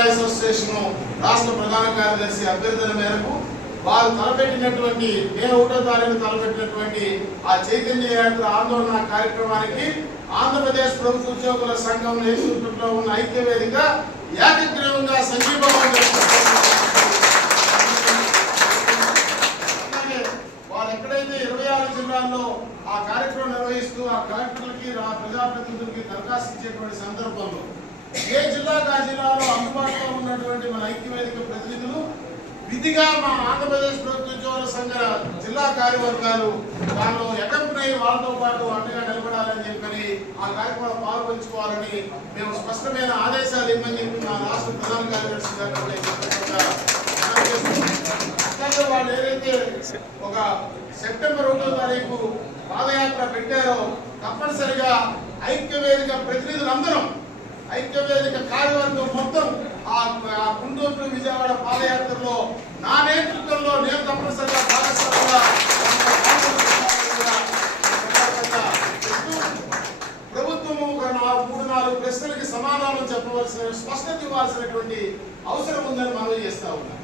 Association రాష్ట్ర ప్రధాన కార్యదర్శి అభ్యర్థన మేరకు వారు తలపెట్టినటువంటి మే 1వ తారీఖు తలపెట్టినటువంటి ఆ చైతన్య యాత్ర ఆందోళన కార్యక్రమానికి ఆంధ్రప్రదేశ్ ప్రభుత్వ ఉద్యోగుల సంఘం నేతృత్వంలో ఉన్న ఐక్య వేదిక ఏకగ్రీవంగా సంఘీభావం వారు ఎక్కడైతే 26 జిల్లాల్లో ఆ కార్యక్రమం నిర్వహిస్తూ ఆ కలెక్టర్లకి ప్రజాప్రతినిధులకి దరఖాస్తు ఇచ్చేటువంటి సందర్భంలో ఏ జిల్లాకు ఆ జిల్లాలో అందుబాటులో ఉన్నటువంటి మన ఐక్యవేదిక ప్రతినిధులు విధిగా మా ఆంధ్రప్రదేశ్ ప్రభుత్వ ఉద్యోగుల సంఘ జిల్లా కార్యవర్గాలు వాళ్ళు ఎకంపై వాళ్ళతో పాటు అండగా నిలబడాలని చెప్పని ఆ కార్యక్రమంలో పాల్పంచుకోవాలని మేము స్పష్టమైన ఆదేశాలు ఇవ్వమని చెప్పి మా రాష్ట్ర ప్రధాన కార్యదర్శి గారు వాళ్ళు ఏదైతే ఒక సెప్టెంబర్ 1వ తారీఖు పాదయాత్ర పెట్టారో తప్పనిసరిగా ఐక్యవేదిక ప్రతినిధులందరం ఐక్యవేదిక కార్యవర్గం మొత్తం ఆ గుంటూరు విజయవాడ పాదయాత్రలో నా నేతృత్వంలో నేను తప్పనిసరిగా భాగస్వామిగా ప్రభుత్వము ఒక 3-4 ప్రశ్నలకి సమాధానం చెప్పవలసిన స్పష్టత ఇవ్వాల్సినటువంటి అవసరం ఉందని మనవి చేస్తా ఉన్నాం.